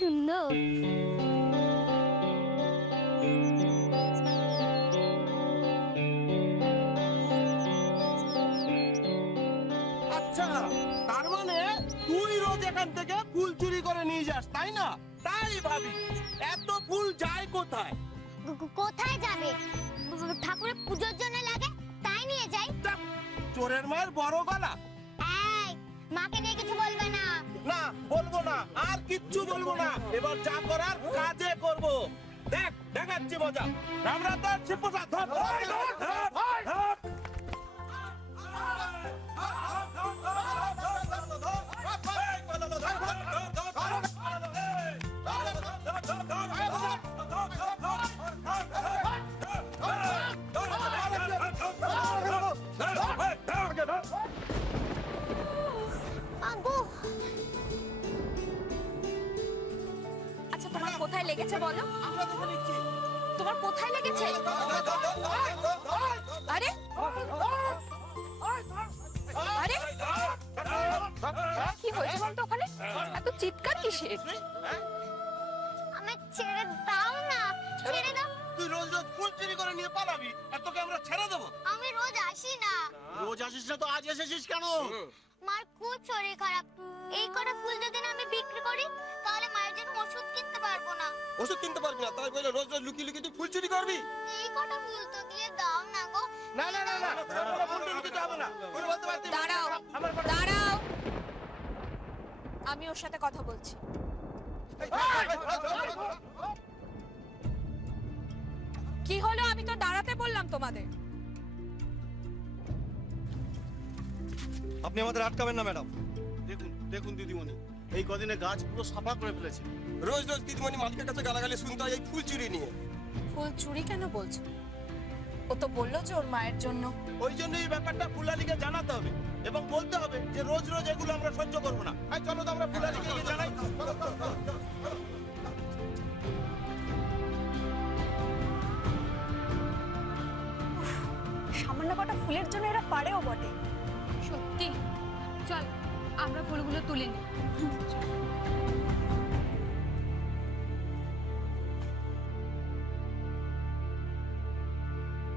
সুন্দর। আচ্ছা, তার মানে তুই রোজ এখান থেকে ফুল চুরি করে নিয়ে যাস, তাই না? তাই ভাবি এত ফুল যায় কোথায়? কোথায় যাবে? ঠাকুরের পুজোর জন্য লাগে, তাই নিয়ে যাই। চোরের মায়ের বড় গলা। এই, মাকে নিয়ে কিছু বলবে না। না, বলবো না, আর কিচ্ছু বলবো না। এবার যা করার কাজে করব। দেখ, দেখাচ্ছি মজা। রামরাতার শিবপ্রসাদ ধর। আচ্ছা, তোমার কোথায় লেগেছে বলো? আমরা দেখে নিচ্ছি। তোমার কোথায় লেগেছে? আরে আরে কি হয়েছে বলতো ওখানে? এত চিৎকার কিসের? আমায় ছেড়ে দাও না, ছেড়ে দাও। তুই রোজ রোজ ফুল চুরি করে নিয়ে পালাবি, আর তোকে আমরা ছেড়ে দেবো? আমি রোজ আসি না। রোজ আসিস না তো আজ এসেছিস কেন? মার খুব শরীর খারাপ। এই কটা ফুল যদি না আমি বিক্রি করি, তাহলে মায়ের জন্য ওষুধ কিনতে পারবো না। ওষুধ কিনতে পারবি না, তাই বলে রোজ রোজ লুকিয়ে লুকিয়ে তুই ফুল চুরি করবি? এই কটা ফুল তো দিয়ে দাও না গো। না না না না, তোরা ফুল চুরি দিতে হবে না। তুই বলতে পারতিস। দাঁড়াও, দাঁড়াও, আমি ওর সাথে কথা বলছি। কি হলো? আমি তো দাঁড়াতে বললাম তোমাদের। আপনি আমাদের আটকাবেন না ম্যাডাম। দেখুন দেখুন দিদিমণি, এই কদিনে গাছ পুরো সাফা করে ফেলেছে। রোজ রোজ দিদিমণি মালিকের কাছে গালাগালি শুনতে হয় এই ফুল চুরি নিয়ে। ফুল চুরি কেন বলছো? ও তো বললো যে ওর মায়ের জন্য। ওই জন্য এই ব্যাপারটা ফুলালিকে জানাতে হবে এবং বলতে হবে যে রোজ রোজ এগুলো আমরা সহ্য করবো না। এই চলো তো আমরা ফুলালিকে গিয়ে জানাই। সামান্য কটা ফুলের জন্য এরা পারেও বটে। সত্যি, চল আমরা ফুলগুলো তুলে নিই।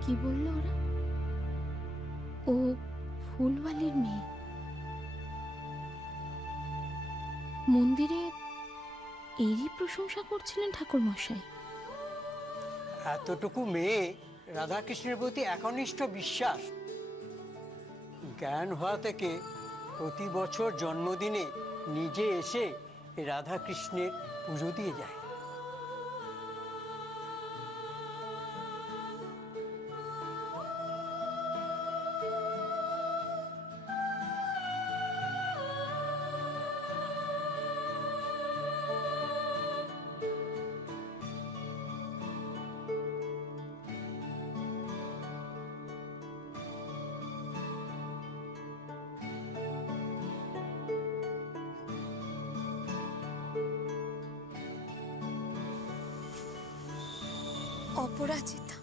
কি বললো ওরা? ও ফুলওয়ালির মেয়ে। মন্দিরে এরই প্রশংসা করছিলেন ঠাকুর মশাই। এতটুকু মেয়ে রাধাকৃষ্ণের প্রতি একনিষ্ঠ বিশ্বাস। জ্ঞান হওয়া থেকে প্রতি বছর জন্মদিনে নিজে এসে রাধাকৃষ্ণের পুজো দিয়ে যায়। অপরাজিতা,